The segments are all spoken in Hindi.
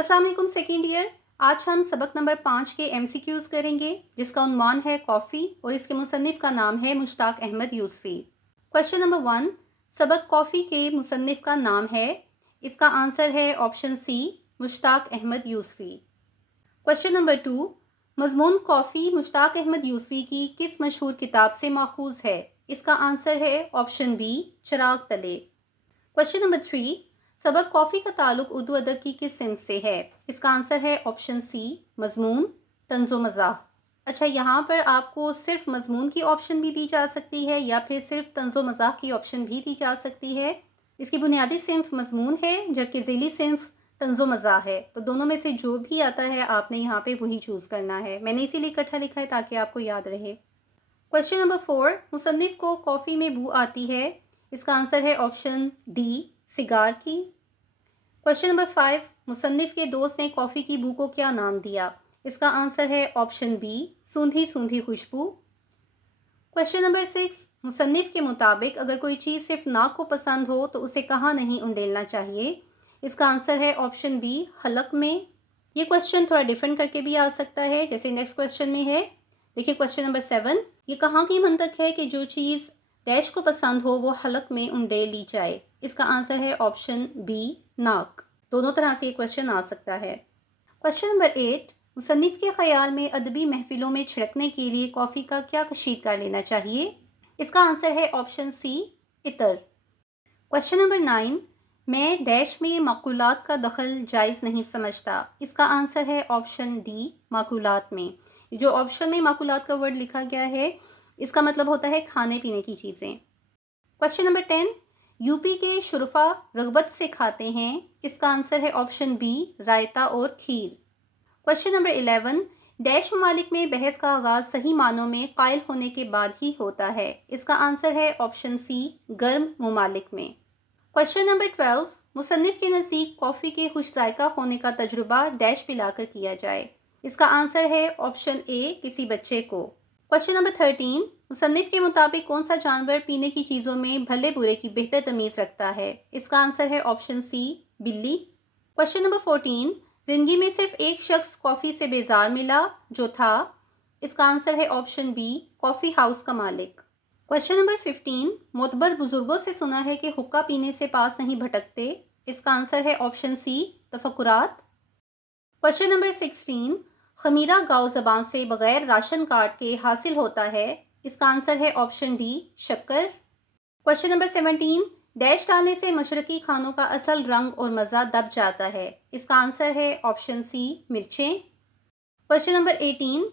अस्सलाम वालेकुम सेकेंड ईयर। आज हम सबक नंबर 5 के MCQs करेंगे जिसका उन्वान है कॉफ़ी और इसके मुसन्निफ़ का नाम है मुश्ताक अहमद यूसुफ़ी। क्वेश्चन नंबर 1, सबक कॉफ़ी के मुसन्निफ़ का नाम है। इसका आंसर है option C, Mushtaq Ahmad Yusufi. Question number 2, मज़मून कॉफ़ी मुश्ताक अहमद यूसुफ़ी की किस मशहूर किताब से माखूज़ है? इसका आंसर है ऑप्शन बी, चिराग तले। क्वेश्चन नंबर 3, सबक कॉफ़ी का ताल्लुक उर्दू अदब की किस सिंफ से है? इसका आंसर है ऑप्शन सी, मज़मून, तंज़ो मज़ाह। अच्छा, यहाँ पर आपको सिर्फ मज़मून की ऑप्शन भी दी जा सकती है या फिर सिर्फ तंज़ो मज़ाह की ऑप्शन भी दी जा सकती है। इसकी बुनियादी सिंफ मज़मून है जबकि ज़ीली सिंफ तंज़ो मज़ाह है। तो दोनों में से जो भी आता है आपने यहाँ पे वही चूज़ करना है। मैंने इसीलिए इकट्ठा लिखा है ताकि आपको याद रहे। क्वेश्चन नंबर 4, मुसन्निफ़ को कॉफ़ी में बू आती है। इसका आंसर है ऑप्शन डी, सिगार की। क्वेश्चन नंबर 5, मुसन्निफ़ के दोस्त ने कॉफ़ी की बू को क्या नाम दिया? इसका आंसर है ऑप्शन बी, सूंधी सूंधी खुशबू। क्वेश्चन नंबर 6, मुसन्निफ़ के मुताबिक अगर कोई चीज़ सिर्फ नाक को पसंद हो तो उसे कहाँ नहीं उंडेलना चाहिए? इसका आंसर है ऑप्शन बी, हलक में। ये क्वेश्चन थोड़ा डिफरेंट करके भी आ सकता है, जैसे नेक्स्ट क्वेश्चन में है। देखिए क्वेश्चन नंबर 7, ये कहाँ की मंतक है कि जो चीज़ डैश को पसंद हो वो हलक में उंडेल ली जाए? इसका आंसर है ऑप्शन बी, नाक। दोनों तरह से ये क्वेश्चन आ सकता है। क्वेश्चन नंबर 8, मुसन्निफ़ के ख़याल में अदबी महफ़िलों में छिड़कने के लिए कॉफ़ी का क्या कशीद कर लेना चाहिए? इसका आंसर है ऑप्शन सी, इतर। क्वेश्चन नंबर 9, मैं डैश में माकूलात का दखल जायज़ नहीं समझता। इसका आंसर है ऑप्शन डी, माकूलात में। जो ऑप्शन में माकूलात का वर्ड लिखा गया है इसका मतलब होता है खाने पीने की चीज़ें। क्वेश्चन नंबर 10, यूपी के शुरफा रगबत से खाते हैं। इसका आंसर है ऑप्शन बी, रायता और खीर। क्वेश्चन नंबर 11, डैश ममालिक में बहस का आगाज़ सही मानों में कायल होने के बाद ही होता है। इसका आंसर है ऑप्शन सी, गर्म ममालिक में। क्वेश्चन नंबर 12, मुसन्निफ़ के नज़दीक कॉफ़ी के खुश जायका होने का तजुर्बा डैश पिलाकर किया जाए। इसका आंसर है ऑप्शन ए, किसी बच्चे को। क्वेश्चन नंबर 13, मुसन्निफ़ के मुताबिक कौन सा जानवर पीने की चीज़ों में भले बुरे की बेहतर तमीज़ रखता है? इसका आंसर है ऑप्शन सी, बिल्ली। क्वेश्चन नंबर 14, ज़िंदगी में सिर्फ एक शख्स कॉफ़ी से बेजार मिला, जो था? इसका आंसर है ऑप्शन बी, कॉफ़ी हाउस का मालिक। क्वेश्चन नंबर 15, मोतबर बुजुर्गों से सुना है कि हुक्का पीने से पास नहीं भटकते। इसका आंसर है ऑप्शन सी, तफक्कुरात। क्वेश्चन नंबर 16, खमीरा गाँव ज़बान से बगैर राशन कार्ड के हासिल होता है। इसका आंसर है ऑप्शन डी, शक्कर। क्वेश्चन नंबर 17, डैश डालने से मशरकी खानों का असल रंग और मज़ा दब जाता है। इसका आंसर है ऑप्शन सी, मिर्चें। क्वेश्चन नंबर 18,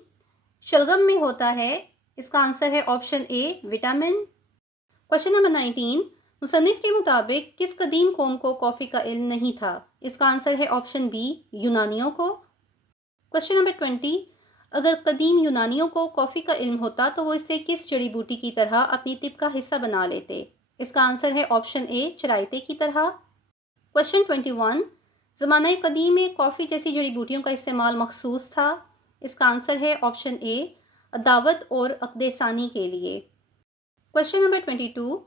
शलगम में होता है। इसका आंसर है option A, vitamin. Question number 19, मुसन्निफ़ के मुताबिक किस कदीम कौम को कॉफ़ी का इल्म नहीं था? इसका आंसर है ऑप्शन बी, यूनानियों को। क्वेश्चन नंबर 20, अगर कदीम यूनानियों को कॉफ़ी का इल्म होता तो वो इसे किस जड़ी बूटी की तरह अपनी तिब का हिस्सा बना लेते? इसका आंसर है ऑप्शन ए, चराइते की तरह। क्वेश्चन 21, ज़माना कदीम में कॉफ़ी जैसी जड़ी बूटियों का इस्तेमाल मखसूस था। इसका आंसर है ऑप्शन ए, दावत और अक़्द-ए-सानी के लिए। क्वेश्चन नंबर 22,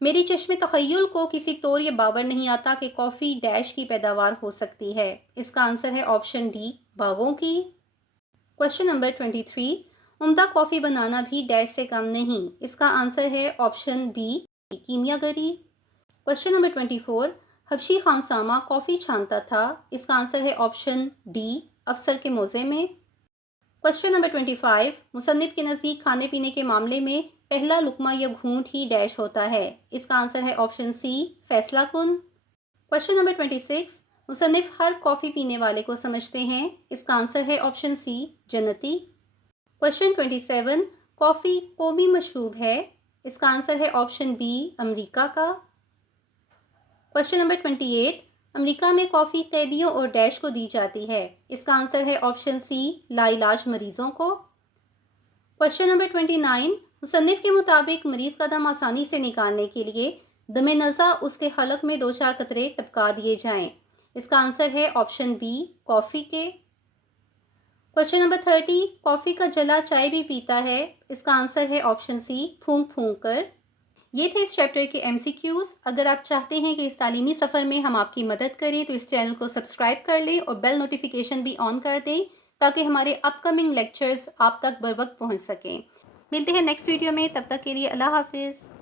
मेरी चश्मे तख़य्युल को किसी तौर ये बावर नहीं आता कि कॉफ़ी डैश की पैदावार हो सकती है। इसका आंसर है ऑप्शन डी, बागों की। क्वेश्चन नंबर 23, उम्दा कॉफ़ी बनाना भी डैश से कम नहीं। इसका आंसर है ऑप्शन बी, कीमियागरी। क्वेश्चन नंबर 24, हबशी खानसामा कॉफ़ी छानता था। इसका आंसर है ऑप्शन डी, अफसर के मोज़े में। क्वेश्चन नंबर 25, मुसन्निफ़ के नज़दीक खाने पीने के मामले में पहला लुकमा या घूंट ही डैश होता है। इसका आंसर है ऑप्शन सी, फैसला कुन। क्वेश्चन नंबर 26, मुसन्निफ़ हर कॉफ़ी पीने वाले को समझते हैं। इसका आंसर है ऑप्शन सी, जन्नती। क्वेश्चन 27, कॉफ़ी कौमी मशरूब है। इसका आंसर है ऑप्शन बी, अमरीका का। क्वेश्चन नंबर 28, अमेरिका में कॉफ़ी कैदियों और डैश को दी जाती है। इसका आंसर है ऑप्शन सी, लाइलाज मरीजों को। क्वेश्चन नंबर 29, मुसन्निफ़ के मुताबिक मरीज का दम आसानी से निकालने के लिए दमे नज़ा उसके हलक में 2-4 कतरे टपका दिए जाएं। इसका आंसर है ऑप्शन बी, कॉफ़ी के। क्वेश्चन नंबर 30, कॉफ़ी का जला चाय भी पीता है। इसका आंसर है ऑप्शन सी, फूंक फूंक कर। ये थे इस चैप्टर के MCQs। अगर आप चाहते हैं कि इस तालीमी सफ़र में हम आपकी मदद करें तो इस चैनल को सब्सक्राइब कर लें और बेल नोटिफिकेशन भी ऑन कर दें ताकि हमारे अपकमिंग लेक्चर्स आप तक बर वक्त पहुँच सकें। मिलते हैं नेक्स्ट वीडियो में, तब तक के लिए अल्लाह हाफिज़।